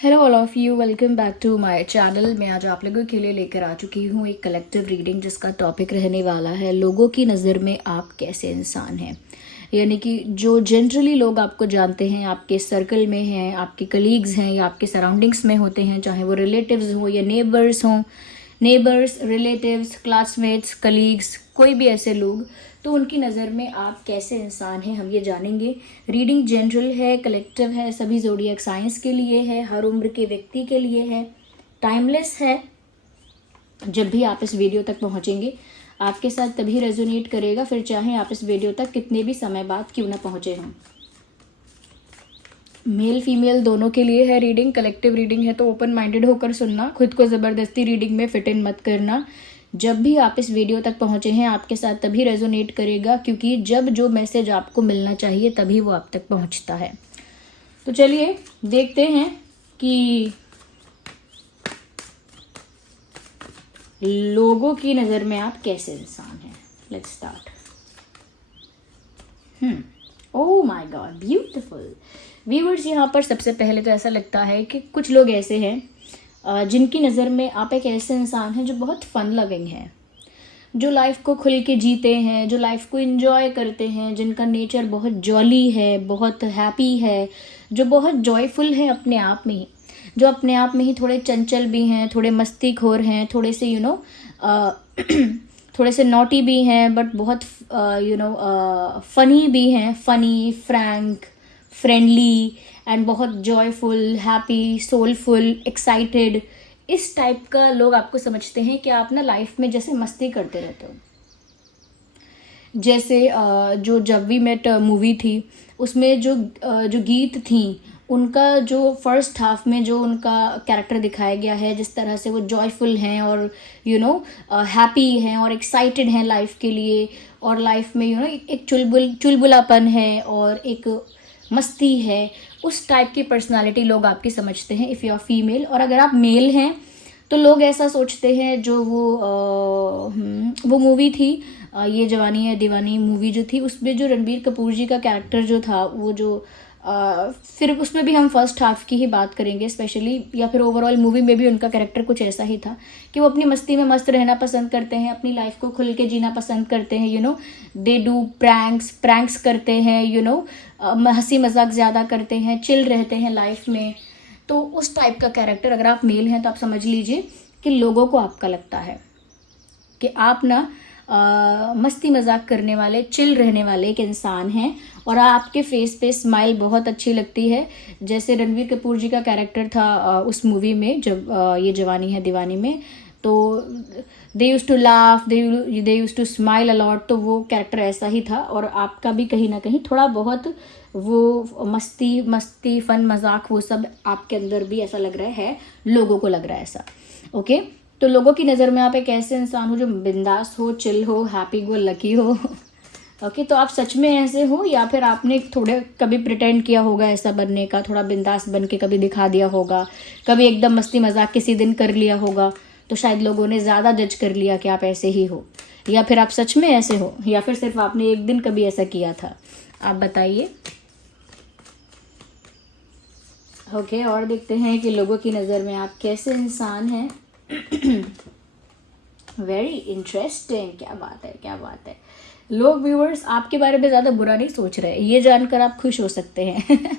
Hello all of you, welcome back to my channel. मैं आज आप लोगों के लिए लेकर आ चुकी हूँ एक कलेक्टिव रीडिंग जिसका टॉपिक रहने वाला है लोगों की नज़र में आप कैसे इंसान हैं। यानी कि जो जनरली लोग आपको जानते हैं, आपके सर्कल में हैं, आपके कलीग्स हैं या आपके सराउंडिंग्स में होते हैं, चाहे वो रिलेटिव्स हो या नेबर्स, रिलेटिव्स, क्लासमेट्स, कलीग्स, कोई भी ऐसे लोग, तो उनकी नज़र में आप कैसे इंसान हैं हम ये जानेंगे। रीडिंग जनरल है, कलेक्टिव है, सभी ज़ोडिएक साइंस के लिए है, हर उम्र के व्यक्ति के लिए है, टाइमलेस है। जब भी आप इस वीडियो तक पहुंचेंगे आपके साथ तभी रेजोनेट करेगा, फिर चाहे आप इस वीडियो तक कितने भी समय बाद क्यों ना पहुंचे हों। मेल फीमेल दोनों के लिए है रीडिंग, कलेक्टिव रीडिंग है तो ओपन माइंडेड होकर सुनना, खुद को ज़बरदस्ती रीडिंग में फिट इन मत करना। जब भी आप इस वीडियो तक पहुंचे हैं आपके साथ तभी रेजोनेट करेगा, क्योंकि जब जो मैसेज आपको मिलना चाहिए तभी वो आप तक पहुंचता है। तो चलिए देखते हैं कि लोगों की नज़र में आप कैसे इंसान हैं। Let's start. Oh my God, beautiful viewers. यहाँ पर सबसे पहले तो ऐसा लगता है कि कुछ लोग ऐसे हैं जिनकी नज़र में आप एक ऐसे इंसान हैं जो बहुत फन लविंग हैं, जो लाइफ को खुल के जीते हैं, जो लाइफ को एंजॉय करते हैं, जिनका नेचर बहुत जॉली है, बहुत हैप्पी है, जो बहुत जॉयफुल है अपने आप में ही, जो अपने आप में ही थोड़े चंचल भी हैं, थोड़े मस्तीखोर हैं, थोड़े से थोड़े से नॉटी भी हैं, बट बहुत फनी भी हैं, फनी, फ्रैंक, फ्रेंडली एंड बहुत जॉयफुल, हैप्पी, सोलफुल, एक्साइटेड। इस टाइप का लोग आपको समझते हैं कि आप ना लाइफ में जैसे मस्ती करते रहते हो। जैसे जो जब वी मेट मूवी थी उसमें जो गीत थी उनका जो फर्स्ट हाफ में जो उनका कैरेक्टर दिखाया गया है, जिस तरह से वो जॉयफुल हैं और हैप्पी हैं और एक्साइटेड हैं लाइफ के लिए, और लाइफ में एक चुलबुलापन है और एक मस्ती है, उस टाइप की पर्सनालिटी लोग आपकी समझते हैं इफ़ यू आर फीमेल। और अगर आप मेल हैं तो लोग ऐसा सोचते हैं, जो वो मूवी थी ये जवानी है दीवानी मूवी जो थी, उसमें जो रणबीर कपूर जी का कैरेक्टर जो था, वो जो फिर उसमें भी हम फर्स्ट हाफ की ही बात करेंगे स्पेशली, या फिर ओवरऑल मूवी में भी उनका कैरेक्टर कुछ ऐसा ही था कि वो अपनी मस्ती में मस्त रहना पसंद करते हैं, अपनी लाइफ को खुल के जीना पसंद करते हैं, दे डू प्रैंक्स करते हैं, हंसी मजाक ज़्यादा करते हैं, चिल रहते हैं लाइफ में। तो उस टाइप का कैरेक्टर अगर आप मेल हैं तो आप समझ लीजिए कि लोगों को आपका लगता है कि आप ना मस्ती मजाक करने वाले, चिल रहने वाले एक इंसान हैं, और आपके फेस पे स्माइल बहुत अच्छी लगती है। जैसे रणवीर कपूर जी का कैरेक्टर था उस मूवी में, जब ये जवानी है दीवानी में, तो they use to laugh, they use to smile अलॉट, तो वो कैरेक्टर ऐसा ही था। और आपका भी कहीं ना कहीं थोड़ा बहुत वो मस्ती फन मजाक वो सब आपके अंदर भी ऐसा लग रहा है, लोगों को लग रहा है ऐसा। ओके, तो लोगों की नज़र में आप एक ऐसे इंसान हो जो बिंदास हो, चिल हो, हैप्पी गो लकी हो। ओके, तो आप सच में ऐसे हो या फिर आपने थोड़े कभी प्रिटेंड किया होगा ऐसा बनने का, थोड़ा बिंदास बन के कभी दिखा दिया होगा, कभी एकदम मस्ती मजाक किसी दिन कर लिया होगा, तो शायद लोगों ने ज़्यादा जज कर लिया कि आप ऐसे ही हो, या फिर आप सच में ऐसे हो, या फिर सिर्फ आपने एक दिन कभी ऐसा किया था। आप बताइए। ओके, और देखते हैं कि लोगों की नज़र में आप कैसे इंसान हैं। वेरी इंटरेस्टिंग, क्या बात है, क्या बात है। लोग व्यूअर्स आपके बारे में ज़्यादा बुरा नहीं सोच रहे, ये जानकर आप खुश हो सकते हैं।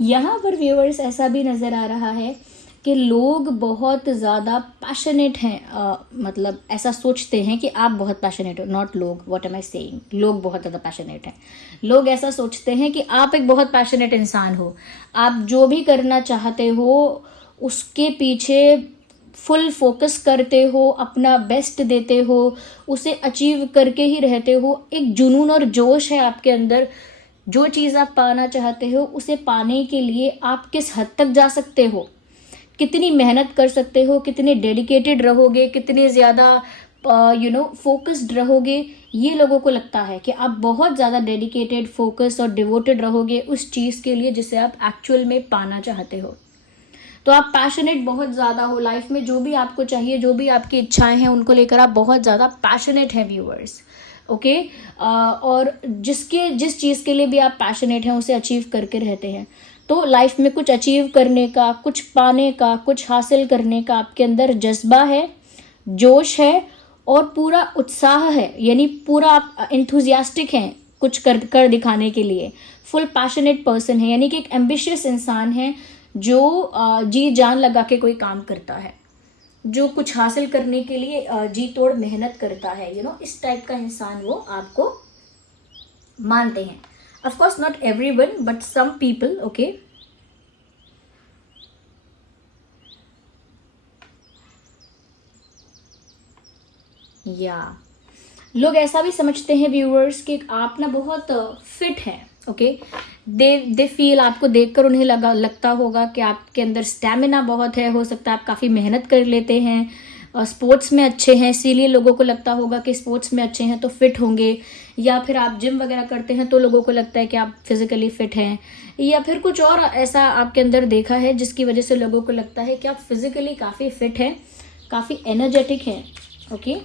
यहाँ पर व्यूअर्स ऐसा भी नज़र आ रहा है कि लोग बहुत ज़्यादा पैशनेट हैं, मतलब ऐसा सोचते हैं कि आप बहुत पैशनेट हो, नॉट लोग, व्हाट एम आई सेइंग, लोग बहुत ज़्यादा पैशनेट हैं। लोग ऐसा सोचते हैं कि आप एक बहुत पैशनेट इंसान हो, आप जो भी करना चाहते हो उसके पीछे फुल फोकस करते हो, अपना बेस्ट देते हो, उसे अचीव करके ही रहते हो। एक जुनून और जोश है आपके अंदर, जो चीज़ आप पाना चाहते हो उसे पाने के लिए आप किस हद तक जा सकते हो, कितनी मेहनत कर सकते हो, कितने डेडिकेटेड रहोगे, कितने ज़्यादा फोकस्ड रहोगे, ये लोगों को लगता है कि आप बहुत ज़्यादा डेडिकेटेड, फोकस और डिवोटेड रहोगे उस चीज़ के लिए जिसे आप एक्चुअल में पाना चाहते हो। तो आप पैशनेट बहुत ज़्यादा हो लाइफ में, जो भी आपको चाहिए, जो भी आपकी इच्छाएं हैं उनको लेकर आप बहुत ज़्यादा पैशनेट हैं व्यूअर्स। ओके, और जिस चीज़ के लिए भी आप पैशनेट हैं उसे अचीव करके रहते हैं। तो लाइफ में कुछ अचीव करने का, कुछ पाने का, कुछ हासिल करने का आपके अंदर जज्बा है, जोश है और पूरा उत्साह है, यानी पूरा आप इंथुजियास्टिक हैं कुछ कर दिखाने के लिए, फुल पैशनेट पर्सन है, यानी कि एक एम्बिशियस इंसान है जो जी जान लगा के कोई काम करता है, जो कुछ हासिल करने के लिए जी तोड़ मेहनत करता है, इस टाइप का इंसान वो आपको मानते हैं. Of course not everyone but some people. Okay, या लोग ऐसा भी समझते हैं व्यूअर्स कि आप ना बहुत फिट हैं. ओके, दे फील, आपको देखकर उन्हें लगता होगा कि आपके अंदर स्टैमिना बहुत है, हो सकता है आप काफ़ी मेहनत कर लेते हैं, स्पोर्ट्स में अच्छे हैं, इसीलिए लोगों को लगता होगा कि स्पोर्ट्स में अच्छे हैं तो फिट होंगे, या फिर आप जिम वगैरह करते हैं तो लोगों को लगता है कि आप फिजिकली फिट हैं, या फिर कुछ और ऐसा आपके अंदर देखा है जिसकी वजह से लोगों को लगता है कि आप फिजिकली काफ़ी फिट हैं, काफ़ी एनर्जेटिक हैं. ओके,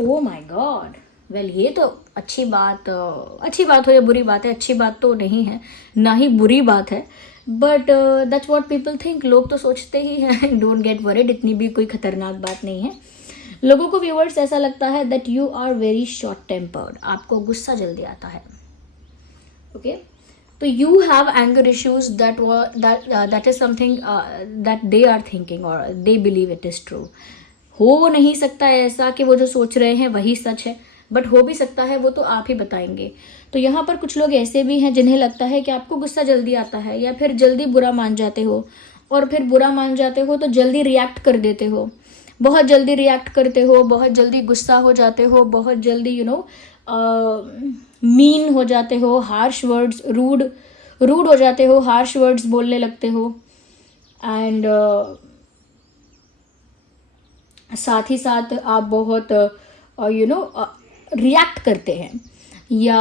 ओ माई गॉड. वेल, ये तो अच्छी बात हो या बुरी बात है, अच्छी बात तो नहीं है, ना ही बुरी बात है, but that's what people think. लोग तो सोचते ही हैं. डोंट गेट वरीड, इतनी भी कोई खतरनाक बात नहीं है. लोगों को व्यूअर्स ऐसा लगता है that you are very short tempered, आपको गुस्सा जल्दी आता है. ओके, तो you have anger issues, that is something that they are thinking और they believe it is true. हो नहीं सकता ऐसा कि वो जो सोच रहे हैं वही सच है, बट हो भी सकता है, वो तो आप ही बताएंगे. तो यहाँ पर कुछ लोग ऐसे भी हैं जिन्हें लगता है कि आपको गुस्सा जल्दी आता है, या फिर जल्दी बुरा मान जाते हो, और फिर बुरा मान जाते हो तो जल्दी रिएक्ट कर देते हो, बहुत जल्दी रिएक्ट करते हो, बहुत जल्दी गुस्सा हो जाते हो, बहुत जल्दी मीन हो जाते हो, हार्श वर्ड्स, रूड हो जाते हो, हार्श वर्ड्स बोलने लगते हो, एंड साथ ही साथ आप बहुत रिएक्ट करते हैं. या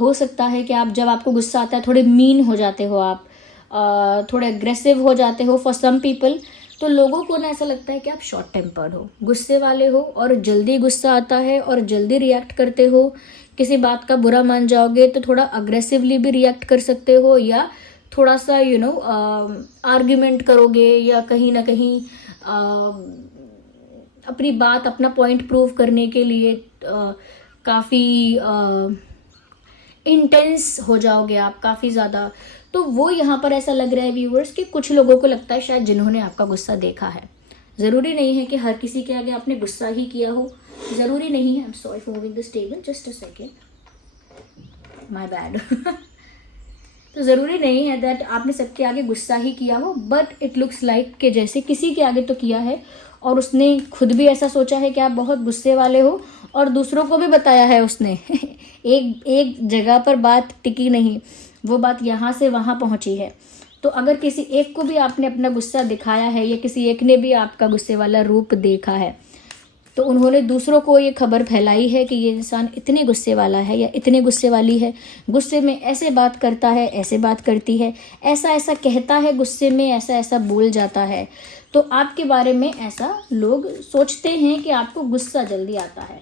हो सकता है कि आप, जब आपको गुस्सा आता है, थोड़े मीन हो जाते हो, आप थोड़े अग्रेसिव हो जाते हो फॉर सम पीपल. तो लोगों को ना ऐसा लगता है कि आप शॉर्ट टेम्पर्ड हो, गुस्से वाले हो, और जल्दी गुस्सा आता है और जल्दी रिएक्ट करते हो. किसी बात का बुरा मान जाओगे तो थोड़ा अग्रेसिवली भी रिएक्ट कर सकते हो, या थोड़ा सा आर्ग्यूमेंट करोगे, या कहीं ना कहीं अपनी बात, अपना पॉइंट प्रूव करने के लिए काफ़ी इंटेंस हो जाओगे आप, काफ़ी ज़्यादा. तो वो यहाँ पर ऐसा लग रहा है व्यूअर्स कि कुछ लोगों को लगता है शायद जिन्होंने आपका गुस्सा देखा है. ज़रूरी नहीं है कि हर किसी के आगे आपने गुस्सा ही किया हो, ज़रूरी नहीं है. I am sorry for moving this table, just a second, my bad. तो ज़रूरी नहीं है दैट आपने सबके आगे गुस्सा ही किया हो, बट इट लुक्स लाइक कि जैसे किसी के आगे तो किया है, और उसने खुद भी ऐसा सोचा है कि आप बहुत गुस्से वाले हो, और दूसरों को भी बताया है उसने. एक जगह पर बात टिकी नहीं, वो बात यहाँ से वहाँ पहुँची है. तो अगर किसी एक को भी आपने अपना गुस्सा दिखाया है, या किसी एक ने भी आपका गुस्से वाला रूप देखा है, तो उन्होंने दूसरों को ये खबर फैलाई है कि ये इंसान इतने गुस्से वाला है या इतने गुस्से वाली है, गुस्से में ऐसे बात करता है, ऐसे बात करती है, ऐसा ऐसा कहता है, गुस्से में ऐसा ऐसा बोल जाता है. तो आपके बारे में ऐसा लोग सोचते हैं कि आपको गुस्सा जल्दी आता है.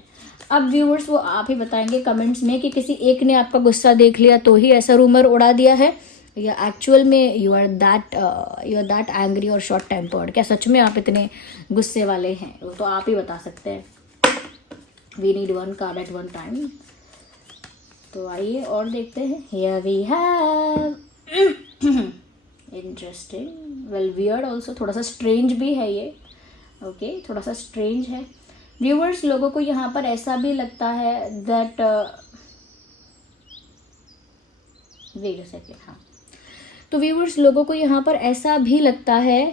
अब व्यूअर्स वो आप ही बताएंगे कमेंट्स में कि किसी एक ने आपका गुस्सा देख लिया तो ही ऐसा रूमर उड़ा दिया है, या एक्चुअल में यू आर दैट एंग्री और शॉर्ट टेम्पर्ड. क्या सच में आप इतने गुस्से वाले हैं? वो तो आप ही बता सकते हैं. We need one card at one time. तो आइए और देखते हैं. Here we have interesting, well weird also, थोड़ा सा स्ट्रेंज भी है ये. ओके, थोड़ा सा स्ट्रेंज है. व्यूअर्स, लोगों को यहाँ पर ऐसा भी लगता है दैट, वेट अ सेकेंड, हाँ. तो व्यूअर्स, लोगों को यहाँ पर ऐसा भी लगता है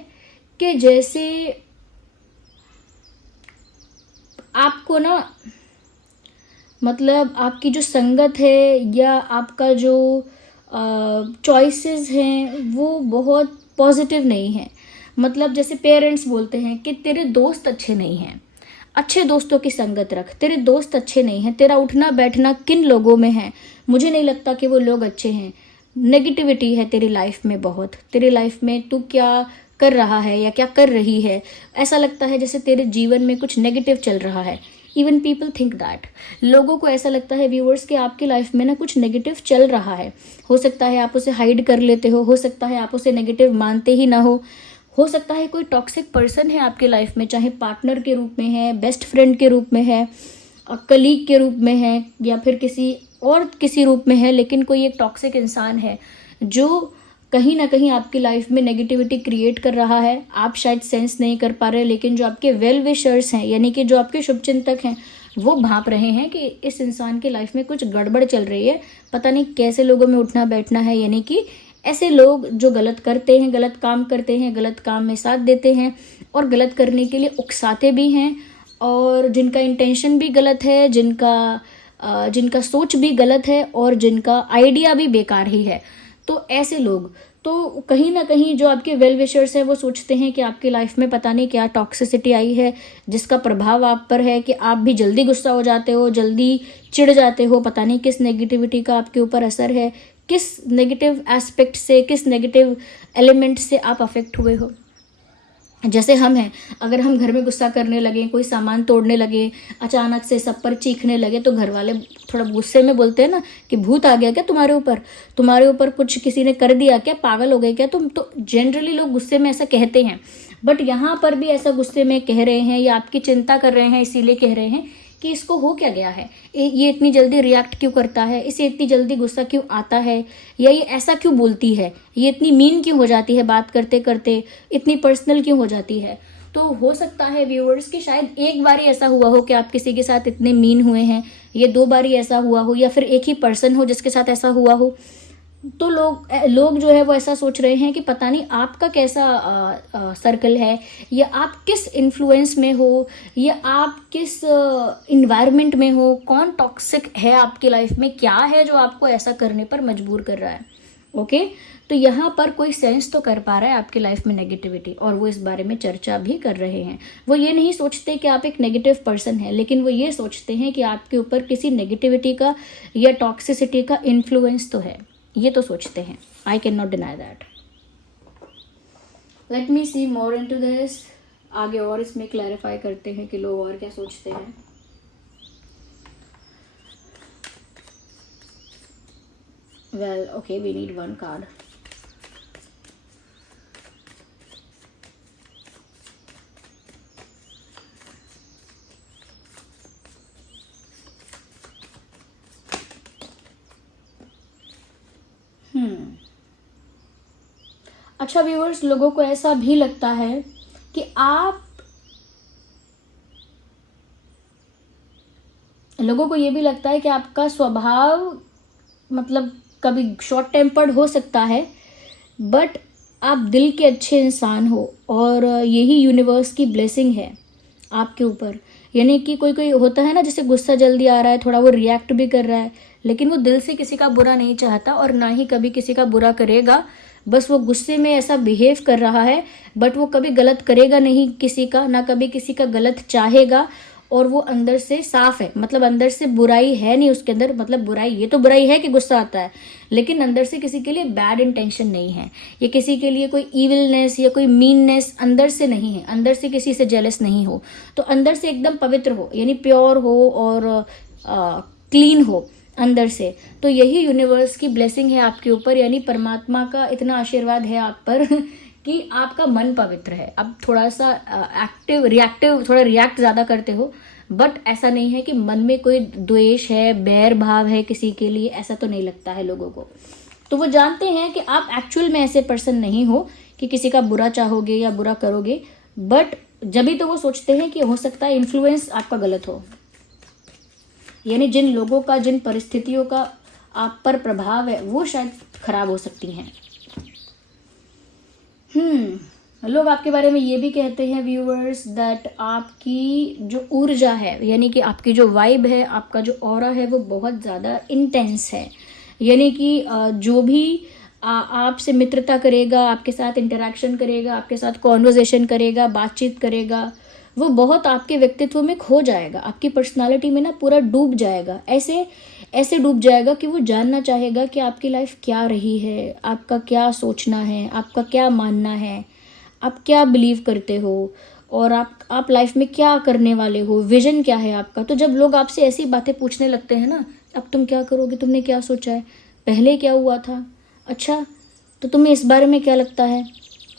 कि जैसे आपको ना, मतलब आपकी जो संगत है या आपका जो चॉइसेस हैं वो बहुत पॉजिटिव नहीं है. मतलब जैसे पेरेंट्स बोलते हैं कि तेरे दोस्त अच्छे नहीं हैं, अच्छे दोस्तों की संगत रख, तेरे दोस्त अच्छे नहीं हैं, तेरा उठना बैठना किन लोगों में है, मुझे नहीं लगता कि वो लोग अच्छे हैं, नेगेटिविटी है तेरी लाइफ में बहुत, तेरी लाइफ में तू क्या कर रहा है या क्या कर रही है, ऐसा लगता है जैसे तेरे जीवन में कुछ नेगेटिव चल रहा है. इवन पीपल थिंक दैट, लोगों को ऐसा लगता है व्यूअर्स कि आपकी लाइफ में ना कुछ नेगेटिव चल रहा है। हो सकता है आप उसे हाइड कर लेते हो सकता है आप उसे नेगेटिव मानते ही ना हो सकता है कोई टॉक्सिक पर्सन है आपके लाइफ में, चाहे पार्टनर के रूप में है, बेस्ट फ्रेंड के रूप में है, कलीग के रूप में है, या फिर किसी रूप में है, लेकिन कोई एक टॉक्सिक इंसान है जो कहीं ना कहीं आपकी लाइफ में नेगेटिविटी क्रिएट कर रहा है। आप शायद सेंस नहीं कर पा रहे, लेकिन जो आपके वेल विशर्स हैं, यानी कि जो आपके शुभचिंतक हैं, वो भांप रहे हैं कि इस इंसान की लाइफ में कुछ गड़बड़ चल रही है, पता नहीं कैसे लोगों में उठना बैठना है। यानी कि ऐसे लोग जो गलत करते हैं, गलत काम करते हैं, गलत काम में साथ देते हैं और गलत करने के लिए उकसाते भी हैं, और जिनका इंटेंशन भी गलत है, जिनका सोच भी गलत है और जिनका आइडिया भी बेकार ही है। तो ऐसे लोग तो कहीं ना कहीं जो आपके वेल विशर्स हैं वो सोचते हैं कि आपकी लाइफ में पता नहीं क्या टॉक्सिसिटी आई है जिसका प्रभाव आप पर है कि आप भी जल्दी गुस्सा हो जाते हो, जल्दी चिढ़ जाते हो। पता नहीं किस नेगेटिविटी का आपके ऊपर असर है, किस नेगेटिव एस्पेक्ट से, किस नेगेटिव एलिमेंट से आप अफेक्ट हुए हो। जैसे हम हैं, अगर हम घर में गुस्सा करने लगे, कोई सामान तोड़ने लगे, अचानक से सब पर चीखने लगे, तो घर वाले थोड़ा गुस्से में बोलते हैं ना कि भूत आ गया क्या तुम्हारे ऊपर कुछ किसी ने कर दिया क्या, पागल हो गए क्या तुम। तो जनरली लोग गुस्से में ऐसा कहते हैं, बट यहाँ पर भी ऐसा गुस्से में कह रहे हैं या आपकी चिंता कर रहे हैं, इसीलिए कह रहे हैं कि इसको हो क्या गया है, ये इतनी जल्दी रिएक्ट क्यों करता है, इसे इतनी जल्दी गुस्सा क्यों आता है, या ये ऐसा क्यों बोलती है, ये इतनी मीन क्यों हो जाती है, बात करते करते इतनी पर्सनल क्यों हो जाती है। तो हो सकता है व्यूअर्स कि शायद एक बार ही ऐसा हुआ हो कि आप किसी के साथ इतने मीन हुए हैं, ये 2 बार ही ऐसा हुआ हो, या फिर एक ही पर्सन हो जिसके साथ ऐसा हुआ हो। तो लोग जो है वो ऐसा सोच रहे हैं कि पता नहीं आपका कैसा सर्कल है, या आप किस इन्फ्लुएंस में हो, या आप किस इन्वायरमेंट में हो, कौन टॉक्सिक है आपकी लाइफ में, क्या है जो आपको ऐसा करने पर मजबूर कर रहा है। ओके, तो यहाँ पर कोई सेंस तो कर पा रहा है आपकी लाइफ में नेगेटिविटी, और वो इस बारे में चर्चा भी कर रहे हैं। वो ये नहीं सोचते कि आप एक नेगेटिव पर्सन है, लेकिन वो ये सोचते हैं कि आपके ऊपर किसी नेगेटिविटी का या टॉक्सिसिटी का इन्फ्लुएंस तो है, ये तो सोचते हैं। I can not deny that. Let me see more into this. आगे और इसमें क्लैरिफाई करते हैं कि लोग और क्या सोचते हैं। Well okay, we need 1 card. अच्छा व्यूअर्स, लोगों को ऐसा भी लगता है कि लोगों को ये भी लगता है कि आपका स्वभाव मतलब कभी शॉर्ट टेम्पर्ड हो सकता है, बट आप दिल के अच्छे इंसान हो, और यही यूनिवर्स की ब्लेसिंग है आपके ऊपर। यानी कि कोई होता है ना, जैसे गुस्सा जल्दी आ रहा है, थोड़ा वो रिएक्ट भी कर रहा है, लेकिन वो दिल से किसी का बुरा नहीं चाहता और ना ही कभी किसी का बुरा करेगा। बस वो गुस्से में ऐसा बिहेव कर रहा है, बट वो कभी गलत करेगा नहीं किसी का, ना कभी किसी का गलत चाहेगा, और वो अंदर से साफ है। मतलब अंदर से बुराई है नहीं उसके अंदर, मतलब बुराई, ये तो बुराई है कि गुस्सा आता है, लेकिन अंदर से किसी के लिए बैड इंटेंशन नहीं है, या किसी के लिए कोई इविलनेस या कोई मीननेस अंदर से नहीं है, अंदर से किसी से जेलस नहीं हो, तो अंदर से एकदम पवित्र हो, यानी प्योर हो और क्लीन हो अंदर से। तो यही यूनिवर्स की ब्लेसिंग है आपके ऊपर, यानी परमात्मा का इतना आशीर्वाद है आप पर कि आपका मन पवित्र है। अब थोड़ा सा रिएक्टिव, थोड़ा रिएक्ट ज़्यादा करते हो, बट ऐसा नहीं है कि मन में कोई द्वेष है, बैर भाव है किसी के लिए, ऐसा तो नहीं लगता है लोगों को। तो वो जानते हैं कि आप एक्चुअल में ऐसे पर्सन नहीं हो कि किसी का बुरा चाहोगे या बुरा करोगे, बट जब भी तो वो सोचते हैं कि हो सकता है इन्फ्लुएंस आपका गलत हो, यानी जिन लोगों का, जिन परिस्थितियों का आप पर प्रभाव है वो शायद खराब हो सकती हैं। लोग आपके बारे में ये भी कहते हैं व्यूअर्स दैट आपकी जो ऊर्जा है, यानी कि आपकी जो वाइब है, आपका जो ऑरा है, वो बहुत ज़्यादा इंटेंस है। यानी कि जो भी आपसे मित्रता करेगा, आपके साथ इंटरेक्शन करेगा, आपके साथ कॉन्वर्जेशन करेगा, बातचीत करेगा, वो बहुत आपके व्यक्तित्व में खो जाएगा, आपकी पर्सनालिटी में ना पूरा डूब जाएगा। ऐसे डूब जाएगा कि वो जानना चाहेगा कि आपकी लाइफ क्या रही है, आपका क्या सोचना है, आपका क्या मानना है, आप क्या बिलीव करते हो। और आप लाइफ में क्या करने वाले हो, विजन क्या है आपका। तो जब लोग आपसे ऐसी बातें पूछने लगते हैं ना, अब तुम क्या करोगे, तुमने क्या सोचा है, पहले क्या हुआ था, अच्छा तो तुम्हें इस बारे में क्या लगता है,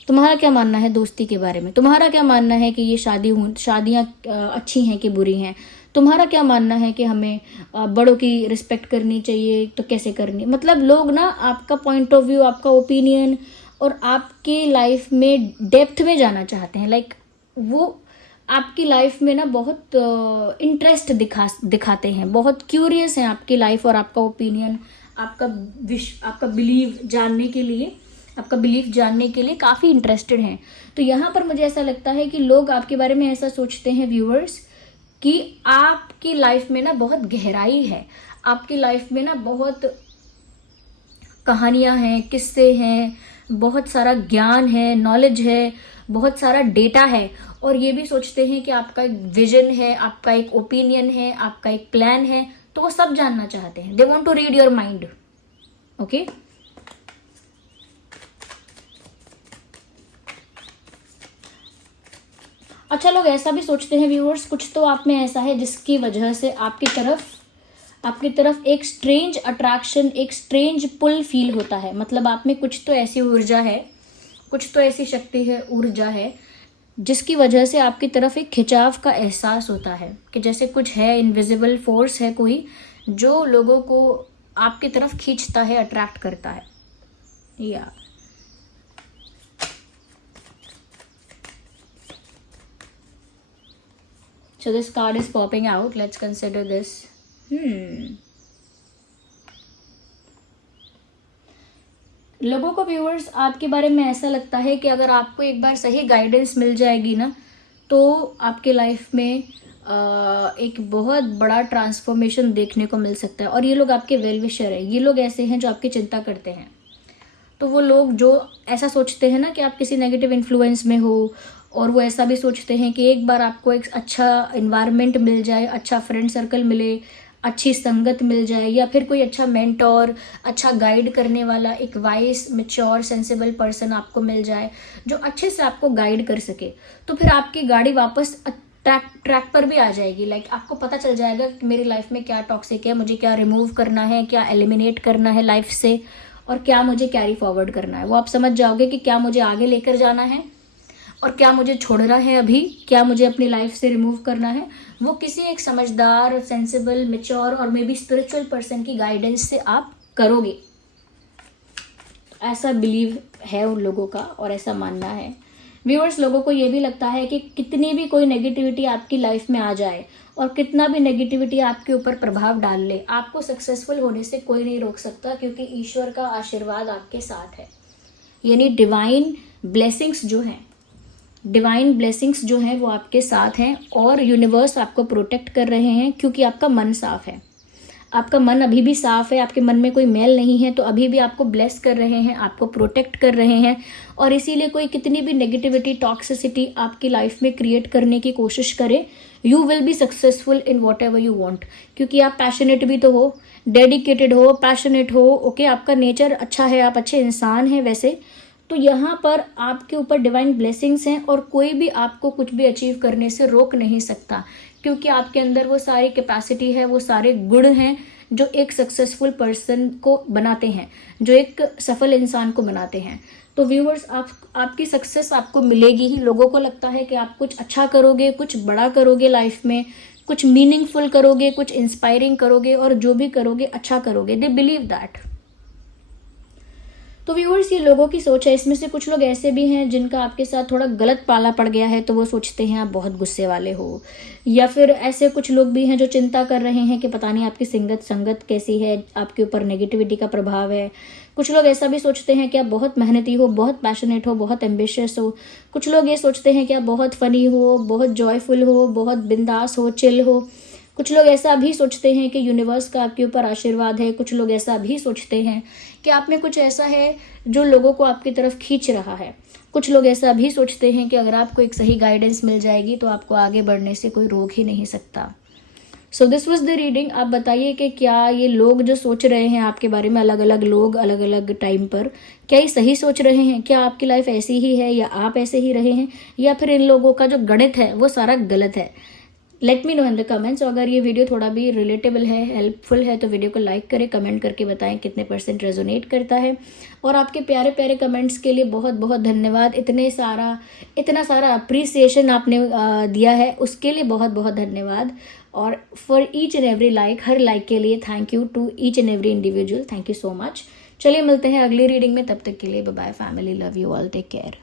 तुम्हारा क्या मानना है दोस्ती के बारे में, तुम्हारा क्या मानना है कि ये शादियाँ अच्छी हैं कि बुरी हैं, तुम्हारा क्या मानना है कि हमें बड़ों की रिस्पेक्ट करनी चाहिए तो कैसे करनी। मतलब लोग ना आपका पॉइंट ऑफ व्यू, आपका ओपिनियन और आपकी लाइफ में डेप्थ में जाना चाहते हैं। लाइक वो आपकी लाइफ में ना बहुत इंटरेस्ट दिखाते हैं, बहुत क्यूरियस हैं आपकी लाइफ और आपका ओपिनियन, आपका बिलीव जानने के लिए, आपका बिलीफ जानने के लिए काफ़ी इंटरेस्टेड हैं। तो यहाँ पर मुझे ऐसा लगता है कि लोग आपके बारे में ऐसा सोचते हैं व्यूअर्स कि आपकी लाइफ में ना बहुत गहराई है, आपकी लाइफ में ना बहुत कहानियाँ हैं, किस्से हैं, बहुत सारा ज्ञान है, नॉलेज है, बहुत सारा डेटा है। और ये भी सोचते हैं कि आपका एक विजन है, आपका एक ओपिनियन है, आपका एक प्लान है, तो वो सब जानना चाहते हैं। They want to read your mind. Okay, अच्छा लोग ऐसा भी सोचते हैं व्यूअर्स, कुछ तो आप में ऐसा है जिसकी वजह से आपकी तरफ एक स्ट्रेंज अट्रैक्शन, एक स्ट्रेंज पुल फील होता है। मतलब आप में कुछ तो ऐसी ऊर्जा है, कुछ तो ऐसी शक्ति है, ऊर्जा है, जिसकी वजह से आपकी तरफ एक खिंचाव का एहसास होता है कि जैसे कुछ है, इनविजिबल फोर्स है कोई जो लोगों को आपकी तरफ खींचता है, अट्रैक्ट करता है। या so this card is popping out. Let's consider this. लोगों को व्यूअर्स आपके बारे में ऐसा लगता है कि अगर आपको एक बार सही गाइडेंस मिल जाएगी ना, तो आपके लाइफ में एक बहुत बड़ा ट्रांसफॉर्मेशन देखने को मिल सकता है। और ये लोग आपके वेल विशर है, ये लोग ऐसे हैं जो आपकी चिंता करते हैं। तो वो लोग जो ऐसा सोचते हैं ना कि आप किसी नेगेटिव इन्फ्लुएंस में हो, और वो ऐसा भी सोचते हैं कि एक बार आपको एक अच्छा इन्वायरमेंट मिल जाए, अच्छा फ्रेंड सर्कल मिले, अच्छी संगत मिल जाए, या फिर कोई अच्छा मेंटोर, अच्छा गाइड करने वाला एक वाइस मैच्योर सेंसिबल पर्सन आपको मिल जाए जो अच्छे से आपको गाइड कर सके, तो फिर आपकी गाड़ी वापस ट्रैक पर भी आ जाएगी। लाइक आपको पता चल जाएगा कि मेरी लाइफ में क्या टॉक्सिक है, मुझे क्या रिमूव करना है, क्या एलिमिनेट करना है लाइफ से, और क्या मुझे कैरी फॉरवर्ड करना है। वो आप समझ जाओगे कि क्या मुझे आगे लेकर जाना है और क्या मुझे छोड़ना है अभी, क्या मुझे अपनी लाइफ से रिमूव करना है। वो किसी एक समझदार, सेंसिबल, मैच्योर और मे बी स्पिरिचुअल पर्सन की गाइडेंस से आप करोगे। ऐसा बिलीव है उन लोगों का और ऐसा मानना है। व्यूअर्स, लोगों को ये भी लगता है कि कितनी भी कोई नेगेटिविटी आपकी लाइफ में आ जाए और कितना भी नेगेटिविटी आपके ऊपर प्रभाव डाल ले, आपको सक्सेसफुल होने से कोई नहीं रोक सकता, क्योंकि ईश्वर का आशीर्वाद आपके साथ है। यानी डिवाइन ब्लेसिंग्स जो हैं वो आपके साथ हैं, और यूनिवर्स आपको प्रोटेक्ट कर रहे हैं क्योंकि आपका मन साफ है। आपका मन अभी भी साफ है, आपके मन में कोई मैल नहीं है, तो अभी भी आपको ब्लेस कर रहे हैं, आपको प्रोटेक्ट कर रहे हैं। और इसीलिए कोई कितनी भी नेगेटिविटी, टॉक्सिसिटी आपकी लाइफ में क्रिएट करने की कोशिश करे, you will be successful in what ever you want, क्योंकि आप पैशनेट भी तो हो, डेडिकेटेड हो, पैशनेट हो। ओके, आपका नेचर अच्छा है, आप अच्छे इंसान हैं वैसे। तो यहाँ पर आपके ऊपर डिवाइन ब्लेसिंग्स हैं और कोई भी आपको कुछ भी अचीव करने से रोक नहीं सकता, क्योंकि आपके अंदर वो सारी कैपेसिटी है, वो सारे गुण हैं जो एक सक्सेसफुल पर्सन को बनाते हैं, जो एक सफल इंसान को बनाते हैं। तो व्यूअर्स, आपकी सक्सेस आपको मिलेगी ही। लोगों को लगता है कि आप कुछ अच्छा करोगे, कुछ बड़ा करोगे लाइफ में, कुछ मीनिंगफुल करोगे, कुछ इंस्पायरिंग करोगे, और जो भी करोगे अच्छा करोगे। They believe that. तो व्यूअर्स, ये लोगों की सोच है। इसमें से कुछ लोग ऐसे भी हैं जिनका आपके साथ थोड़ा गलत पाला पड़ गया है, तो वो सोचते हैं आप बहुत गुस्से वाले हो। या फिर ऐसे कुछ लोग भी हैं जो चिंता कर रहे हैं कि पता नहीं आपकी संगत कैसी है, आपके ऊपर नेगेटिविटी का प्रभाव है। कुछ लोग ऐसा भी सोचते हैं कि आप बहुत मेहनती हो, बहुत पैशनेट हो, बहुत एम्बिशियस हो। कुछ लोग ये सोचते हैं कि आप बहुत फनी हो, बहुत जॉयफुल हो, बहुत बिंदास हो, चिल हो। कुछ लोग ऐसा भी सोचते हैं कि यूनिवर्स का आपके ऊपर आशीर्वाद है। कुछ लोग ऐसा भी सोचते हैं कि आप में कुछ ऐसा है जो लोगों को आपकी तरफ खींच रहा है। कुछ लोग ऐसा भी सोचते हैं कि अगर आपको एक सही गाइडेंस मिल जाएगी तो आपको आगे बढ़ने से कोई रोक ही नहीं सकता। So this was the reading. आप बताइए कि क्या ये लोग जो सोच रहे हैं आपके बारे में, अलग अलग लोग अलग अलग टाइम पर, क्या ये सही सोच रहे हैं? क्या आपकी लाइफ ऐसी ही है या आप ऐसे ही रहे हैं, या फिर इन लोगों का जो गणित है वो सारा गलत है? Let me know in the comments. अगर ये वीडियो थोड़ा भी रिलेटेबल है, हेल्पफुल है, तो वीडियो को लाइक करें, कमेंट करके बताएं कितने % रेजोनेट करता है। और आपके प्यारे प्यारे कमेंट्स के लिए बहुत बहुत धन्यवाद। इतना सारा अप्रिसिएशन आपने दिया है, उसके लिए बहुत बहुत धन्यवाद। और for each and every like, हर लाइक के लिए thank you to each and every individual. Thank you so much. चलिए मिलते हैं अगली रीडिंग में, तब तक के लिए bye bye family, love you all, take care.